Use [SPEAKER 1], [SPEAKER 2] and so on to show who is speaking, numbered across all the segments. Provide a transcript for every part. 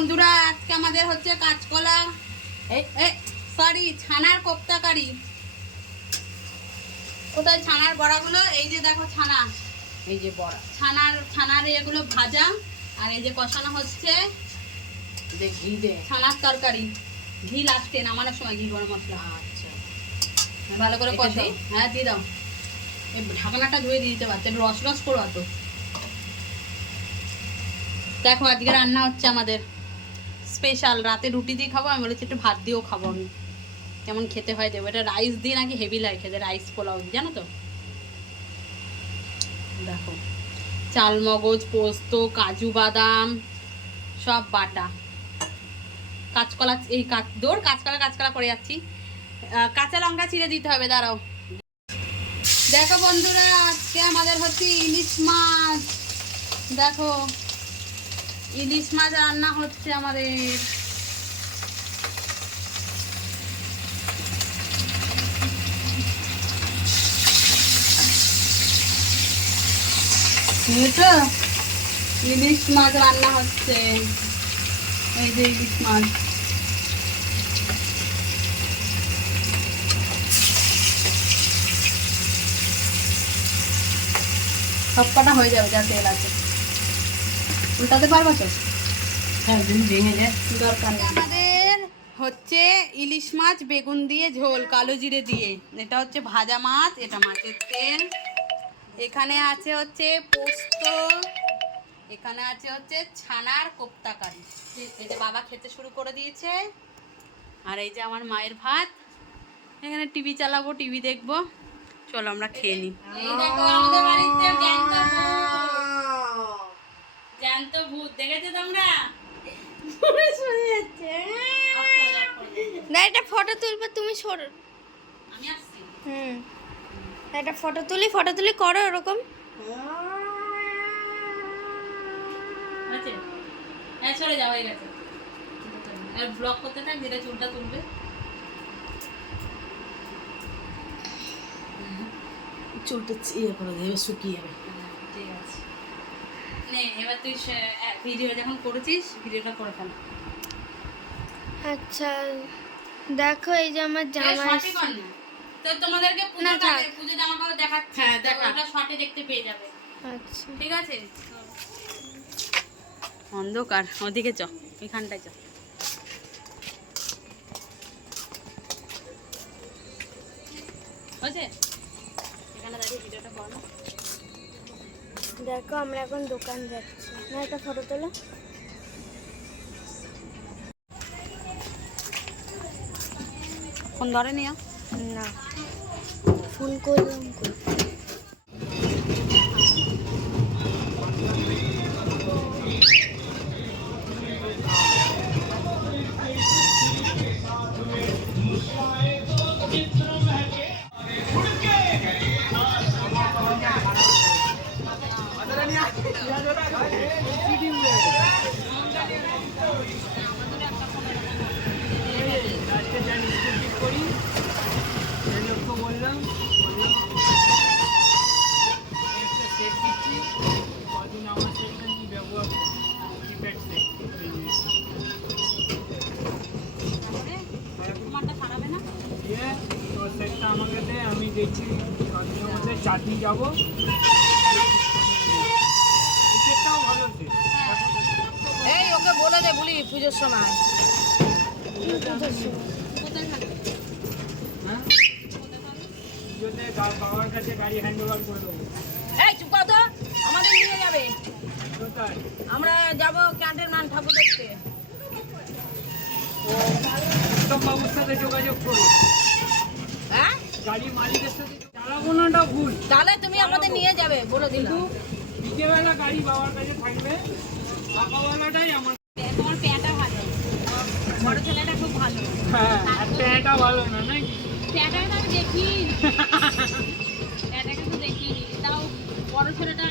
[SPEAKER 1] বন্ধুরা আজকে আমাদের হচ্ছে কাঁচকলা। সরি ছানার কোপ্তা কারি কোথায় ছানার বড়াগুলো? এই যে দেখো ছানা।
[SPEAKER 2] এই যে বড়া।
[SPEAKER 1] ছানার ছানার এগুলো ভাজা আর এই যে কষানো হচ্ছে।
[SPEAKER 2] যে ঘি দে
[SPEAKER 1] ছানার তরকারি। ঘি লাস্টে নামানোর সময় ঘি গরম মশলা।
[SPEAKER 2] আচ্ছা।
[SPEAKER 1] ভালো করে
[SPEAKER 2] দিই?
[SPEAKER 1] হ্যাঁ দিয়ে দাও। এই ঢাকনাটা ধুয়ে দিয়ে দিতে পারছে। রস রস করো অত। দেখো আজকে রান্না হচ্ছে আমাদের। স্পেশাল রাতে রুটি দিয়ে খাব, আমি বলেছি একটু ভাত দিয়েও খাব আমি। কেমন খেতে হয় দেবো, এটা রাইস দিয়ে নাকি হেভি লাগে খেতে রাইস পোলাও, জানো তো? দেখো, চাল মগজ, পোস্ত, কাজু বাদাম, সব বাটা। কাঁচকলা, এই দৌড়, কাঁচকলা কাঁচকলা করে যাচ্ছি। কাঁচা লঙ্কা চিড়ে দিতে হবে, দাঁড়াও। দেখো বন্ধুরা, আজকে আমাদের হচ্ছে ইলিশ মাছ। দেখো ইলিশ মাছ রান্না হচ্ছে আমাদের। বুঝেছ? ইলিশ মাছ রান্না হচ্ছে। এই যে ইলিশ মাছ। সব কটা হয়ে যাবে যা তেল আছে। উল্টাতে পারব তো?
[SPEAKER 2] হ্যাঁ যদি ভেঙে যায়
[SPEAKER 1] দরকার নেই। আমাদের হচ্ছে ইলিশ মাছ বেগুন দিয়ে ঝোল কালো জিরে দিয়ে। এটা হচ্ছে ভাজা মাছ এটা মাছের তেল। এখানে আছে হচ্ছে পোস্ত এখানে আছে হচ্ছে ছানার কোপ্তা কারি। এই যে বাবা খেতে শুরু করে দিয়েছে। আর এই যে আমার মায়ের ভাত। এখানে টিভি চালাবো টিভি দেখব। চলো আমরা খেয়ে নিই এই দেখো আমাদের বাড়িতে জ্যান্ত ভূত। জ্যান্ত ভূত দেখেছ তোমরা
[SPEAKER 3] না এটা ফটো তুলবে তুমি সর
[SPEAKER 1] আমি আসছি।
[SPEAKER 3] হুম। একটা ফটো তুলি ফটো তুলি করো ওরকম।
[SPEAKER 1] হ্যাঁ সরে যাও হয়ে গেছে। আর ব্লক করতে থাক যেটা চুলটা তুলবে।
[SPEAKER 2] চুলটা ইয়ে করে দেবে শুকিয়ে যাবে।
[SPEAKER 1] ঠিক আছে। নে এবার তুই ভিডিও যখন করেছিস ভিডিওটা করে ফেল।
[SPEAKER 3] আচ্ছা। দেখো এই যে আমার জামা
[SPEAKER 1] তো তোমাদেরকে পুজো
[SPEAKER 3] না,
[SPEAKER 1] পুজো জামা কাপড় দেখাচ্ছি
[SPEAKER 2] হ্যাঁ, দেখা।
[SPEAKER 1] ওটা শর্টে দেখতে পেয়ে যাবে।
[SPEAKER 3] আচ্ছা।
[SPEAKER 1] ঠিক আছে? অন্ধকার ওদিকে চ ওইখানটায় চ।
[SPEAKER 3] দেখো আমরা এখন দোকান যাচ্ছি। না একটা ফটো তোলো।
[SPEAKER 1] ফোন ধরে নিও
[SPEAKER 3] না। ফোন করলাম
[SPEAKER 4] মধ্যে চাটনি যাব। এই
[SPEAKER 2] ওকে বলে দে বলি পুজোর সময়। এই চুপ তো। আমাদের নিয়ে যাবে। আমরা যাব ক্যান্টেনম্যান ঠাকুর দেখতে।
[SPEAKER 4] বাবুর সাথে যোগাযোগ করো।
[SPEAKER 2] হ্যাঁ?
[SPEAKER 4] গাড়ি মালিকের সাথে চালাবো নাটা ভুল।
[SPEAKER 2] তাহলে তুমি আমাদের নিয়ে যাবে বলে দিলাম।
[SPEAKER 4] বিকেলবেলা গাড়ি বাবার কাছে থাকবে বাবাওয়ালাটাই আমার।
[SPEAKER 1] তোমার প্যাঁটা ভালো। বড় ছেলেটা খুব ভালো।
[SPEAKER 4] হ্যাঁ আর ভালো না নাকি
[SPEAKER 1] প্যাঁটাকে তো আমি দেখি প্যাঁটাকে তো দেখিনি। তাও বড় ছেলেটা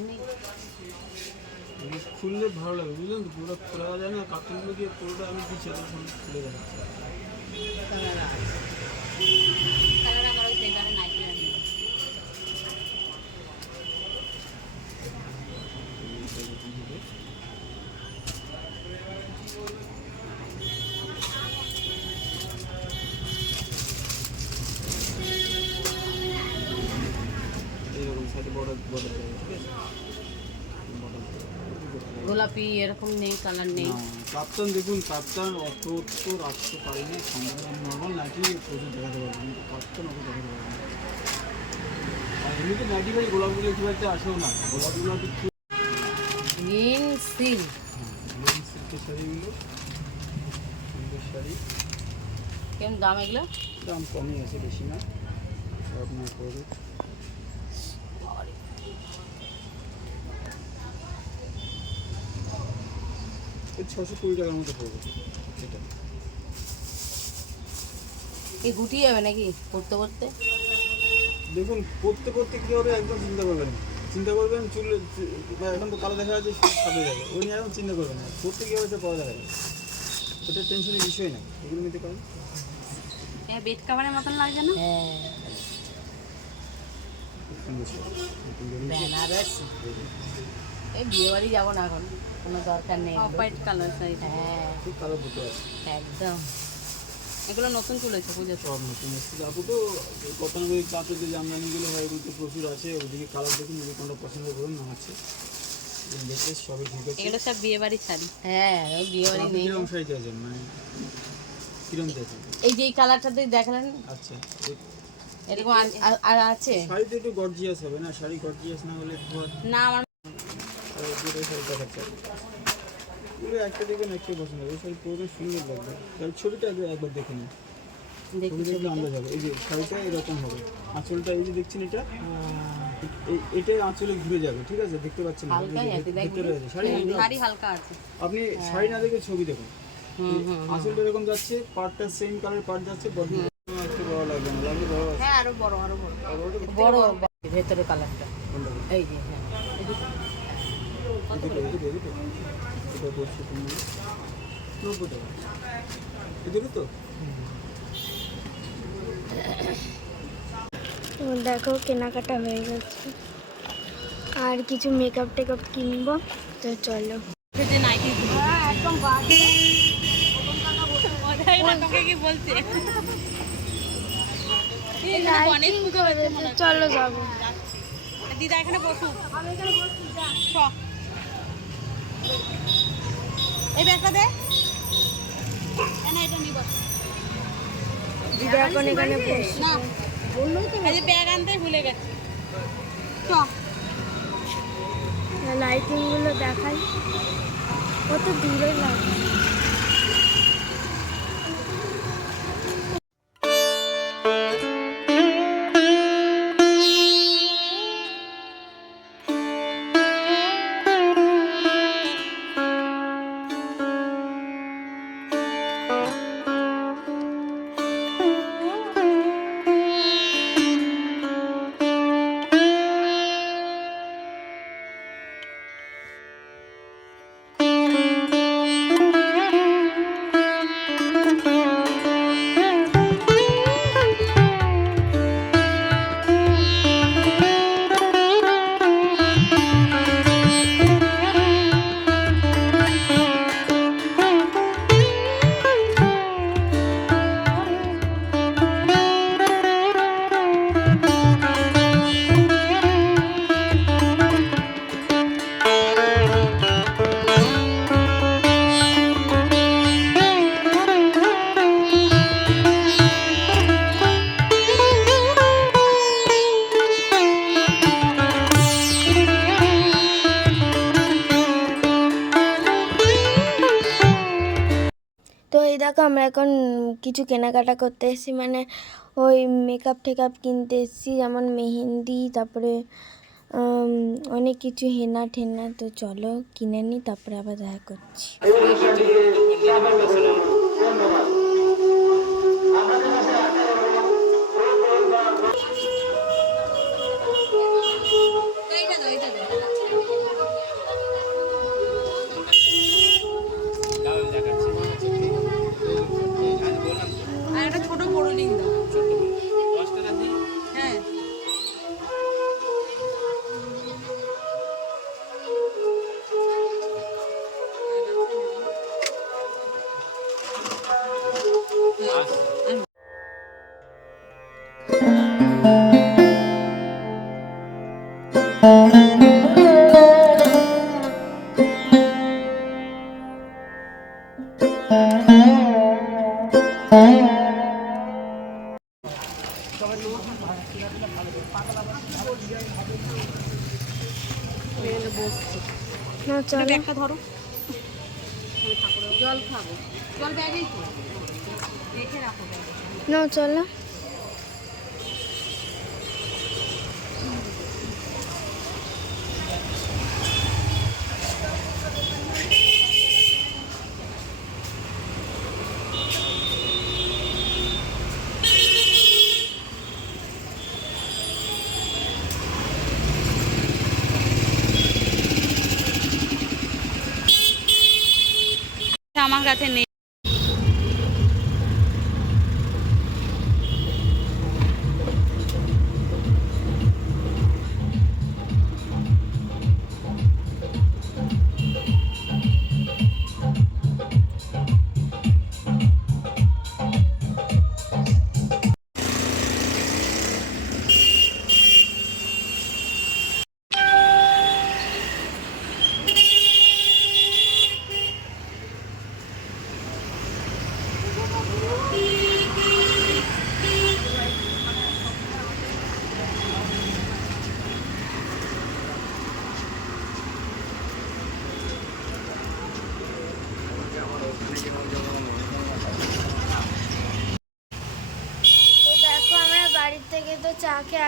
[SPEAKER 2] নেই
[SPEAKER 4] খুললে ভালো লাগে বুঝলেন তো? পুরো খোলা যায় না কাপড়গুলো দিয়ে পুরোটা আমি দিচ্ছি খুলে দেখাচ্ছি।
[SPEAKER 2] গোলাপি এরকম নেই কালার নেই।
[SPEAKER 4] কাপ্তান দেখুন কাপ্তান অত তো রাখতে পারিনি সম্ভব নর্মাল নাকি প্রচুর দেখাতে পারব কিন্তু কাপ্তান অত দেখাতে পারব না। আর এমনিতে নাইটি বাড়ি গোলাপগুলো খুব একটা আসেও না গোলাপগুলো
[SPEAKER 2] গ্রিন সিল্ক
[SPEAKER 4] সিল্কের শাড়িগুলো সিল্কের শাড়ি
[SPEAKER 2] কেমন দাম এগুলো?
[SPEAKER 4] দাম কমই আছে বেশি না। আপনার করবে এই ছশো কুড়ি টাকার মতো পড়বে। এটা।
[SPEAKER 2] এই গুটিয়ে যাবে নাকি পড়তে পড়তে?
[SPEAKER 4] দেখুন পড়তে পড়তে কী হবে একদম চিন্তা করবেন না। চিন্তা করবেন চুল বা এখন তো কালো দেখা যাচ্ছে সাদা যাবে। ওই নিয়ে এখন চিন্তা করবেন না। পড়তে কী হবে দেখা যাবে। ওটা টেনশনের বিষয় না। এগুলো নিতে পারেন।
[SPEAKER 1] এ বেড কাভারের মতন লাগছে না?
[SPEAKER 2] হ্যাঁ। বেনারসি। এই বিয়ে বাড়ি যাব না এখন। কোনো দরকার নেই।
[SPEAKER 1] অফ হোয়াইট কালার সাইজ
[SPEAKER 2] হ্যাঁ।
[SPEAKER 4] খুব কালো দুটো আছে?
[SPEAKER 2] একদম।
[SPEAKER 1] এগুলো নতুন তুলেছে পুজো।
[SPEAKER 4] সব নতুন এসেছে। আপু তো যে হয় এগুলো তো প্রচুর আছে। ওদিকে কালার দেখুন যদি কোনটা পছন্দ করুন না আছে। সবই ঠিক আছে।
[SPEAKER 1] এগুলো সব বিয়ে বাড়ির শাড়ি।
[SPEAKER 2] হ্যাঁ বিয়ে বাড়ি নেই
[SPEAKER 4] কীরকম শাড়ি চাইছেন মানে কীরকম চাইছেন
[SPEAKER 2] এই যে এই কালারটা তুই দেখালেন?
[SPEAKER 4] আচ্ছা।
[SPEAKER 2] এরকম আর- আর- আর আছে?
[SPEAKER 4] শাড়ি তো একটু গর্জিয়াস হবে না? শাড়ি গর্জিয়াস না হলে
[SPEAKER 1] না আমার
[SPEAKER 4] আর শাড়ি দেখাচ্ছে পুরো একটা দেখবেন একটা পছন্দ হবে। শাড়ি পুরো সুন্দর লাগবে। ছবিটা আগে একবার দেখে নিন। ছবি দেখলে আন্দাজ হবে। এই যে শাড়িটা এরকম হবে। আঁচলটা এই যে দেখছেন এটা? এই এটাই আঁচলে ঘুরে যাবে ঠিক আছে? দেখতে পাচ্ছেন শাড়ি হালকা?
[SPEAKER 1] আছে।
[SPEAKER 4] আপনি শাড়ি না দেখে ছবি দেখুন। আঁচলটা এরকম যাচ্ছে পার্টটা সেম কালার পার্ট যাচ্ছে বডি একটু বড় লাগবে না। লাগবে বড়
[SPEAKER 1] হ্যাঁ আরও বড় আরও বড়।
[SPEAKER 4] আর
[SPEAKER 2] বড়? ভেতরে কালারটা এই যে হ্যাঁ।
[SPEAKER 3] দেখো, কেনাকাটা হয়ে গেছে আর কিছু মেকআপ টেকআপ কিনবো, তো চলো। চলো যাব।
[SPEAKER 1] দিদা, এখানে বসু চ। এই ব্যাগটা দে। এটা নিব।
[SPEAKER 3] দিদি এখন এখানে বসে
[SPEAKER 1] না। এই ব্যাগ আনতে ভুলে গেছি। চ।
[SPEAKER 3] লাইটিংগুলো দেখাই। কত দূরে লাগে কিছু কেনাকাটা করতে এসেছি মানে ওই মেকআপ টেকআপ কিনতে এসেছি, যেমন মেহেন্দি, তারপরে অনেক কিছু হেনা ঠেনা, তো চলো কিনে নিই তারপরে আবার দেখা করছি। না
[SPEAKER 1] একটা ধরো।
[SPEAKER 2] জল খাব।
[SPEAKER 1] জল ব্যাগেই তো। রেখে রাখো
[SPEAKER 3] না চল।
[SPEAKER 1] আমার কাছে নেই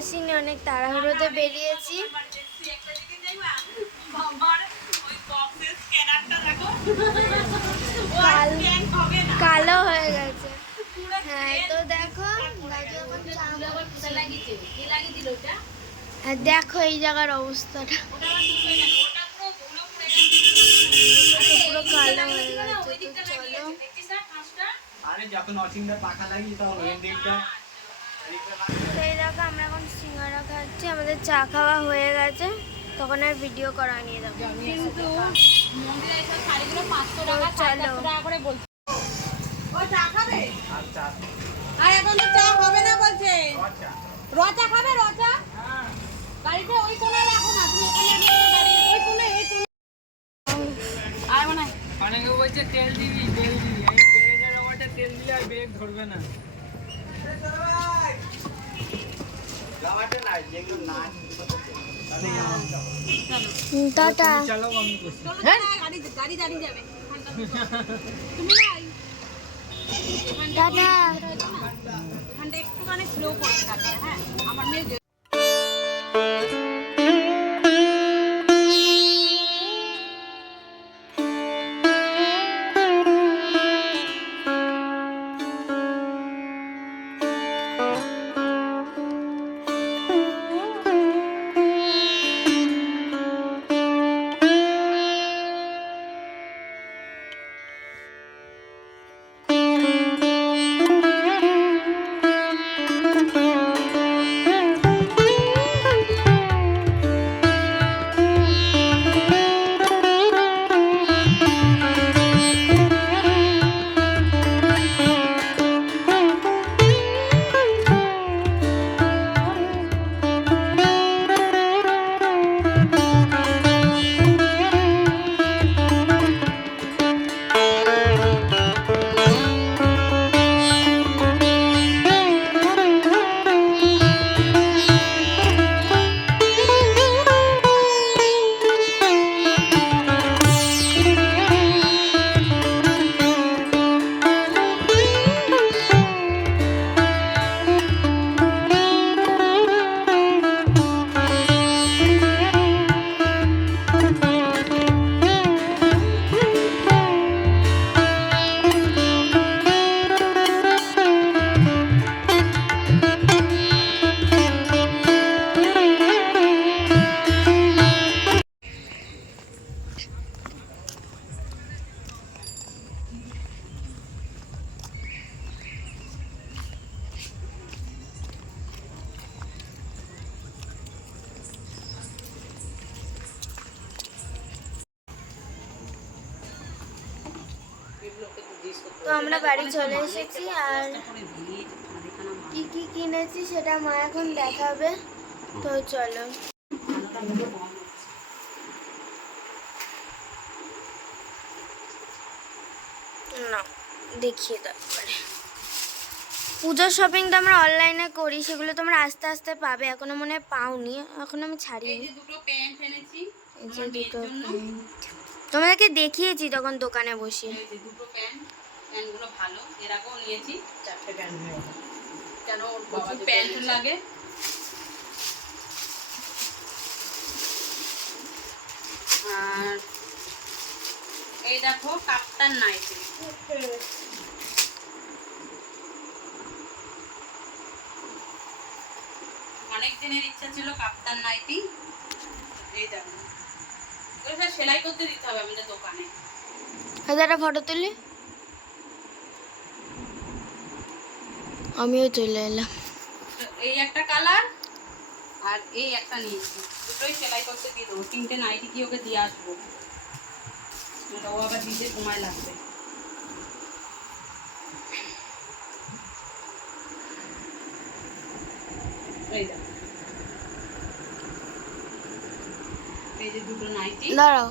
[SPEAKER 3] আসিনি, অনেক তাড়াহুড়োতে বেরিয়েছি। কাল- হয়ে গেছে। হ্যাঁ তো দেখো দেখো এই জায়গার অবস্থাটা। পুরো কালো হয়ে গেছে এই দেখো আমরা এখন সিঙ্গারা খাচ্ছি আমাদের চা খাওয়া হয়ে গেছে। তখন আর ভিডিও করা নিয়ে যাব।
[SPEAKER 1] কিন্তু শাড়িগুলো পাঁচশো টাকা। চারশো টাকা করে বলছে। ও চা খাবে? আর এখন তো চা হবে না বলছে।
[SPEAKER 4] আচ্ছা
[SPEAKER 1] রচা খাবে রচা গাড়িতে ওই কোনায় রাখো না তুমি এখানে ওই কোনায় ওই কোনায় আর মনে?
[SPEAKER 5] অনেকে বলছে তেল দিবি তেল দিবি। আমি ব্রেকের ওপরটা তেল দিলে আর ব্রেক ধরবে না।
[SPEAKER 1] এই-
[SPEAKER 3] টাটা
[SPEAKER 1] এখানটা একটুখানি স্লো করতে থাকবে হ্যাঁ আমার মেয়ে
[SPEAKER 3] কি কি কিনেছি সেটা মা এখন দেখাবে। তো চলো। না দেখিয়ে তারপরে পুজোর শপিং তো আমরা অনলাইনে করি সেগুলো তোমরা আস্তে আস্তে পাবে। এখনও মনে হয় পাওনি এখন আমি
[SPEAKER 1] এই
[SPEAKER 3] ছাড়িনি
[SPEAKER 1] যে দুটো প্যান্ট এনেছি
[SPEAKER 3] এই যে দুটো তোমাদেরকে দেখিয়েছি তখন দোকানে বসে।
[SPEAKER 1] এই যে দুটো প্যান্ট প্যান্টগুলো ভালো। এর আগেও নিয়েছি।
[SPEAKER 2] চারটে প্যান্ট
[SPEAKER 1] কেন প্রচুর প্যান্ট লাগে। আর এই দেখো কাপ্তান নাইটি। অনেক দিনের ইচ্ছা ছিল কাপ্তান নাইটি। এই দেখো। সেলাই করতে দিতে হবে আমাদের দোকানে।
[SPEAKER 3] হাজারটা ফটো তুলি। আমিও চলে এলাম।
[SPEAKER 1] এই একটা কালার আর এই একটা নিয়েছি। দুটোই সেলাই করতে দিয়ে দেবো। তিনটে নাইটি কি ওকে দিয়ে আসব। এটা ও আবার দিতে সময় লাগবে। এই যে দুটো নাইটি।
[SPEAKER 3] দাঁড়াও।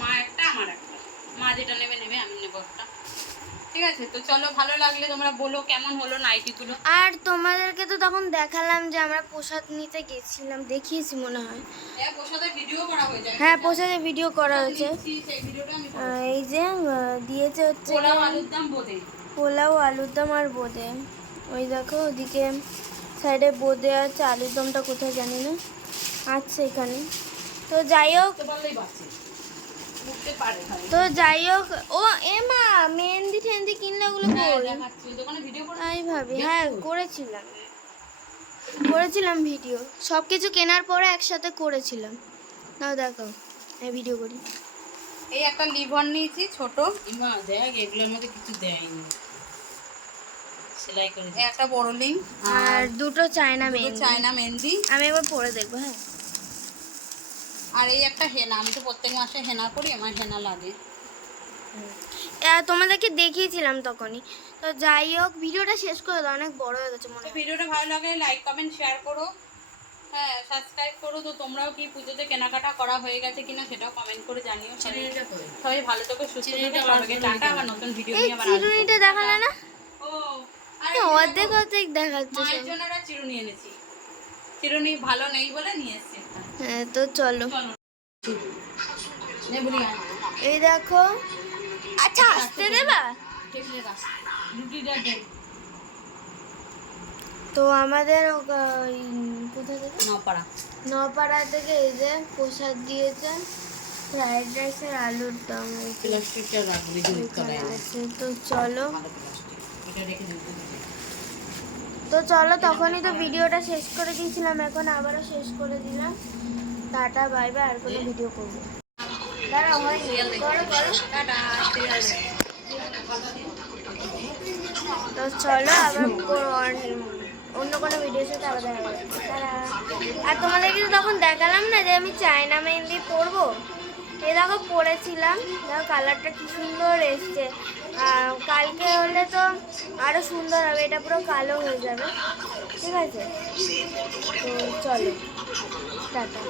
[SPEAKER 1] মা একটা আমার একটা। মা যেটা নেবে নেবে আমি নেব একটা। ঠিক আছে? তো চলো ভালো লাগলে তোমরা বলো কেমন হলো নাইটিগুলো।
[SPEAKER 3] আর তোমাদেরকে তো তখন দেখালাম যে আমরা প্রসাদ নিতে গেছিলাম দেখিয়েছি মনে হয়।
[SPEAKER 1] হ্যাঁ প্রসাদের ভিডিও করা হয়ে যায়।
[SPEAKER 3] হ্যাঁ প্রসাদের ভিডিও করা হয়েছে। এই যে দিয়েছে হচ্ছে
[SPEAKER 1] পোলাও আলুর দাম বোধে
[SPEAKER 3] পোলাও আলুর দম আর বোঁদে। ওই দেখো ওদিকে সাইডে বোঁদে আছে আলুর দমটা কোথায় জানি না। আছে এখানে। তো যাই হোক।
[SPEAKER 1] উঠতে পারে
[SPEAKER 3] তো যাই হোক ও এ মা মেহেন্দি টেন্দি কিনলে ওগুলো
[SPEAKER 1] হ্যাঁ করে।
[SPEAKER 3] তাই ভাবি হ্যাঁ করেছিলাম। করেছিলাম ভিডিও সব কিছু কেনার পরে একসাথে করেছিলাম। নাও দেখো হ্যাঁ ভিডিও করি।
[SPEAKER 1] এই একটা লিভার নিয়েছি ছোট।
[SPEAKER 2] ইমা দেখ এগুলোর মধ্যে কিছু দেয়নি। সেলাই করে
[SPEAKER 1] একটা বড় লিং
[SPEAKER 3] আর দুটো চায়না মেহেন্দি।
[SPEAKER 1] চায়না মেহেন্দি।
[SPEAKER 3] আমি একবার পরে দেখব হ্যাঁ।
[SPEAKER 1] আর এই একটা হেনা আমি তো প্রত্যেক মাসে হেনা করি আমার হেনা লাগে।
[SPEAKER 3] তোমাদেরকে দেখিয়েছিলাম তখনই। তো যাই হোক ভিডিওটা শেষ করে দাও অনেক বড় হয়ে গেছে মনে
[SPEAKER 1] ভিডিওটা ভালো লাগে লাইক কমেন্ট শেয়ার করো। হ্যাঁ সাবস্ক্রাইব করো। তো তোমরাও কি পুজোতে কেনাকাটা করা হয়ে গেছে কিনা সেটাও কমেন্ট করে জানিও। সবাই- ভালো থেকো সুস্থ থেকো। সবাইকে টাটা আবার নতুন ভিডিও নিয়ে আবার আসব।
[SPEAKER 3] চিরুনিটা দেখালে না?
[SPEAKER 1] ও আর
[SPEAKER 3] অর্ধেক অর্ধেক দেখাচ্ছে
[SPEAKER 1] মায়ের জন্য চিরুনি এনেছি। চিরুনি ভালো নেই বলে নিয়ে এসেছি
[SPEAKER 3] হ্যাঁ তো চলো। এই দেখো। আচ্ছা আসতে দেবা?
[SPEAKER 1] রুটিটা দে
[SPEAKER 3] তো আমাদের কোথা থেকে?
[SPEAKER 1] নপাড়া
[SPEAKER 3] নপাড়া থেকে এই যে প্রসাদ দিয়েছে। ফ্রাইড রাইস রাইসের আলুর দম তো চলো
[SPEAKER 2] ভালো প্লাস্টিক এটা রেখে দিতে
[SPEAKER 3] তো চলো তখনই তো ভিডিওটা শেষ করে দিয়েছিলাম এখন আবারও শেষ করে দিলাম। টাটা বাই বাই আর কোনো ভিডিও করব দাঁড়াও হয়নি করো করো
[SPEAKER 1] টাটা
[SPEAKER 3] তো চলো আবার অন্য কোনো ভিডিওর সাথে আবার দেখা। আর তোমাদেরকে তো তখন দেখালাম না যে আমি চায়না মেহেন্দি পরবো? এ দেখো পরেছিলাম দেখো কালারটা কি সুন্দর এসছে। কালকে হলে তো আরও সুন্দর হবে, এটা পুরো কালো হয়ে যাবে। ঠিক আছে? তো চলো, টাটা।